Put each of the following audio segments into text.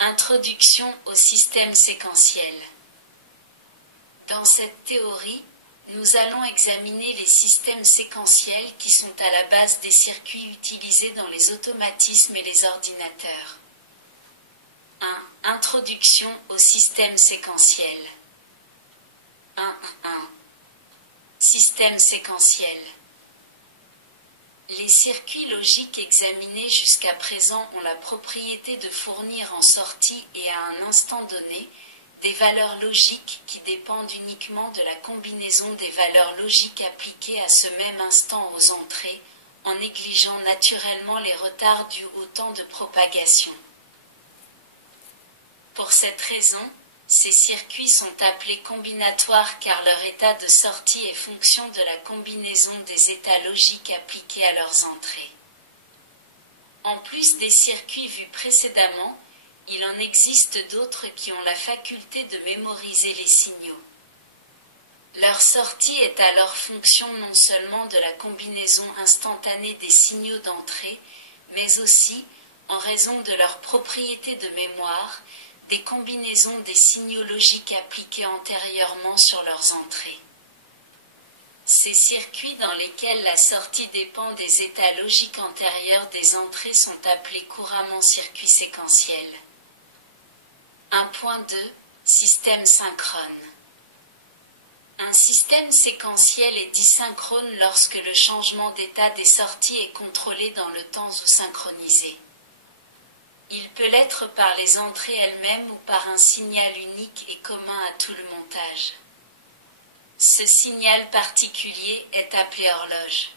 Introduction au système séquentiel. Dans cette théorie, nous allons examiner les systèmes séquentiels qui sont à la base des circuits utilisés dans les automatismes et les ordinateurs. 1. Introduction au système séquentiel. 1. Système séquentiel. Les circuits logiques examinés jusqu'à présent ont la propriété de fournir en sortie et à un instant donné des valeurs logiques qui dépendent uniquement de la combinaison des valeurs logiques appliquées à ce même instant aux entrées, en négligeant naturellement les retards dus au temps de propagation. Pour cette raison, ces circuits sont appelés combinatoires car leur état de sortie est fonction de la combinaison des états logiques appliqués à leurs entrées. En plus des circuits vus précédemment, il en existe d'autres qui ont la faculté de mémoriser les signaux. Leur sortie est alors fonction non seulement de la combinaison instantanée des signaux d'entrée, mais aussi, en raison de leur propriété de mémoire, des combinaisons des signaux logiques appliqués antérieurement sur leurs entrées. Ces circuits dans lesquels la sortie dépend des états logiques antérieurs des entrées sont appelés couramment circuits séquentiels. 1.2 Système synchrone. Un système séquentiel est disynchrone lorsque le changement d'état des sorties est contrôlé dans le temps ou synchronisé. Il peut l'être par les entrées elles-mêmes ou par un signal unique et commun à tout le montage. Ce signal particulier est appelé horloge.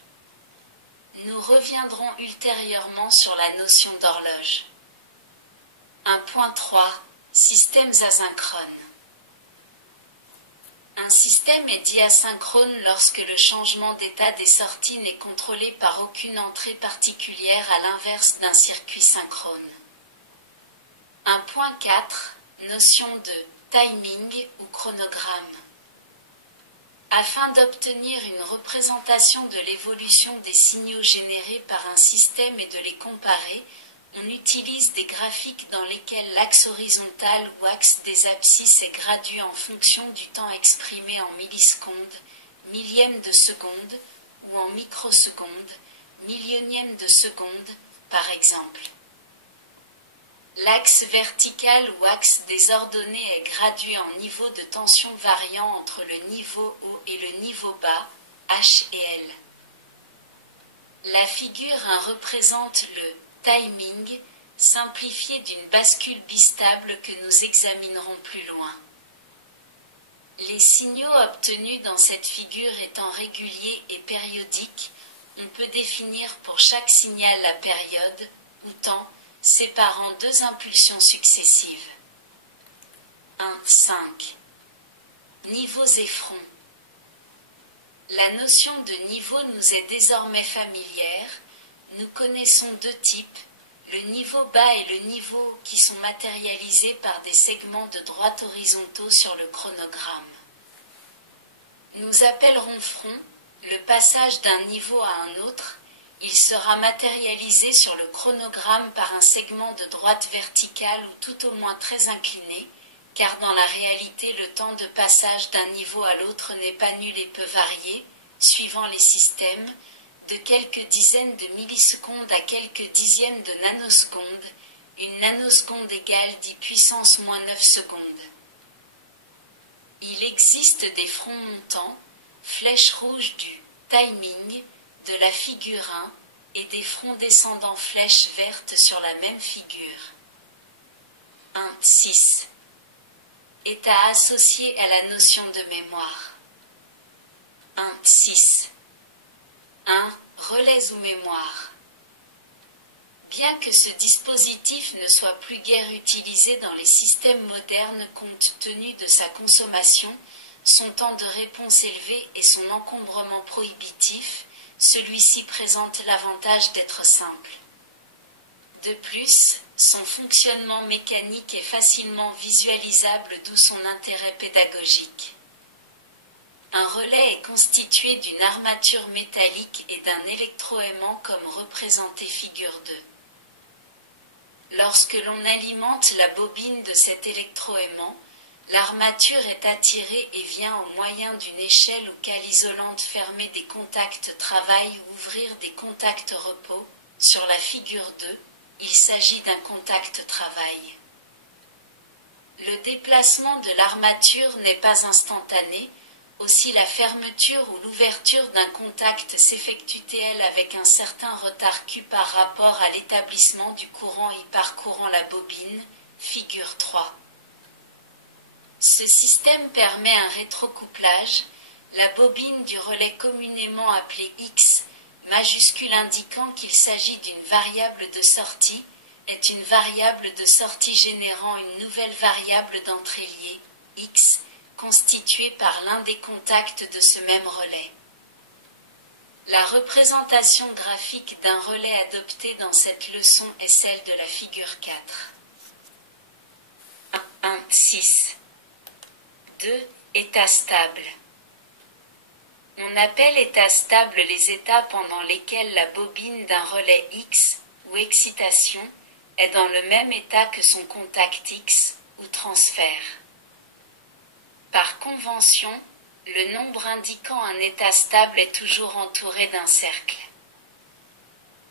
Nous reviendrons ultérieurement sur la notion d'horloge. 1.3 Systèmes asynchrones. Un système est dit asynchrone lorsque le changement d'état des sorties n'est contrôlé par aucune entrée particulière à l'inverse d'un circuit synchrone. 1.4 Notion de timing ou chronogramme. Afin d'obtenir une représentation de l'évolution des signaux générés par un système et de les comparer, on utilise des graphiques dans lesquels l'axe horizontal ou axe des abscisses est gradué en fonction du temps exprimé en millisecondes, millièmes de seconde, ou en microsecondes, millionièmes de seconde, par exemple. L'axe vertical ou axe des ordonnées est gradué en niveau de tension variant entre le niveau haut et le niveau bas, H et L. La figure 1 représente le timing simplifié d'une bascule bistable que nous examinerons plus loin. Les signaux obtenus dans cette figure étant réguliers et périodiques, on peut définir pour chaque signal la période, ou temps, séparant deux impulsions successives. 1.5 Niveaux et fronts. La notion de niveau nous est désormais familière. Nous connaissons deux types, le niveau bas et le niveau qui sont matérialisés par des segments de droite horizontaux sur le chronogramme. Nous appellerons front le passage d'un niveau à un autre. Il sera matérialisé sur le chronogramme par un segment de droite verticale ou tout au moins très incliné, car dans la réalité le temps de passage d'un niveau à l'autre n'est pas nul et peut varier, suivant les systèmes, de quelques dizaines de millisecondes à quelques dixièmes de nanosecondes, une nanoseconde égale 10 puissance moins 9 secondes. Il existe des fronts montants, flèches rouges du timing, de la figure 1, et des fronts descendants flèches vertes sur la même figure. 1.6 État associé à la notion de mémoire. 1.6 1. Relais ou mémoire. Bien que ce dispositif ne soit plus guère utilisé dans les systèmes modernes compte tenu de sa consommation, son temps de réponse élevé et son encombrement prohibitif, celui-ci présente l'avantage d'être simple. De plus, son fonctionnement mécanique est facilement visualisable, d'où son intérêt pédagogique. Un relais est constitué d'une armature métallique et d'un électroaimant comme représenté figure 2. Lorsque l'on alimente la bobine de cet électroaimant, l'armature est attirée et vient au moyen d'une échelle ou cale isolante fermer des contacts travail ou ouvrir des contacts repos. Sur la figure 2, il s'agit d'un contact travail. Le déplacement de l'armature n'est pas instantané, aussi la fermeture ou l'ouverture d'un contact s'effectue-t-elle avec un certain retard Q par rapport à l'établissement du courant y parcourant la bobine, figure 3. Ce système permet un rétrocouplage, la bobine du relais communément appelée X, majuscule indiquant qu'il s'agit d'une variable de sortie, est une variable de sortie générant une nouvelle variable d'entrée liée, X, constituée par l'un des contacts de ce même relais. La représentation graphique d'un relais adopté dans cette leçon est celle de la figure 4. 1.6. 2. État stable. On appelle état stable les états pendant lesquels la bobine d'un relais X, ou excitation, est dans le même état que son contact X, ou transfert. Par convention, le nombre indiquant un état stable est toujours entouré d'un cercle.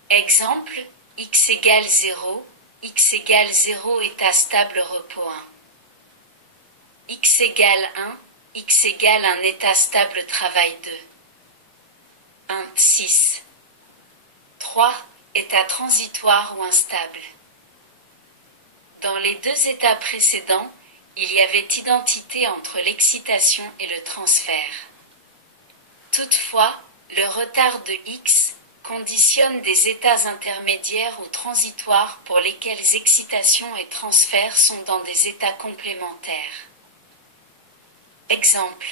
Exemple, x égale 0, x égale 0 état stable repos 1. X égale 1, x égale un état stable travail 2. 1.6. 3. État transitoire ou instable. Dans les deux états précédents, il y avait identité entre l'excitation et le transfert. Toutefois, le retard de X conditionne des états intermédiaires ou transitoires pour lesquels excitation et transfert sont dans des états complémentaires. Exemple.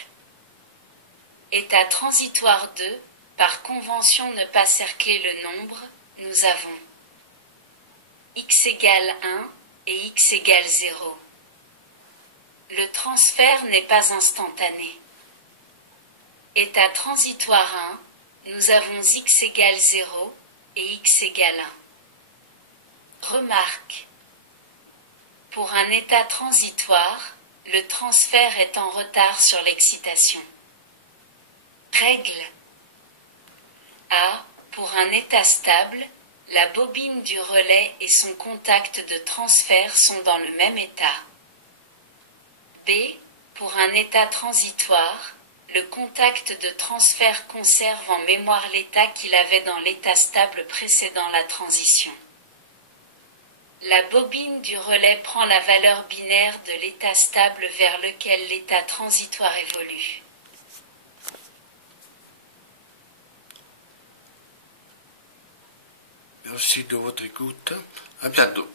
État transitoire 2, par convention ne pas cercler le nombre, nous avons x égale 1 et x égale 0. Le transfert n'est pas instantané. État transitoire 1, nous avons x égale 0 et x égale 1. Remarque. Pour un état transitoire, le transfert est en retard sur l'excitation. Règle. A. Pour un état stable, la bobine du relais et son contact de transfert sont dans le même état. B. Pour un état transitoire, le contact de transfert conserve en mémoire l'état qu'il avait dans l'état stable précédant la transition. La bobine du relais prend la valeur binaire de l'état stable vers lequel l'état transitoire évolue. Merci de votre écoute. À bientôt.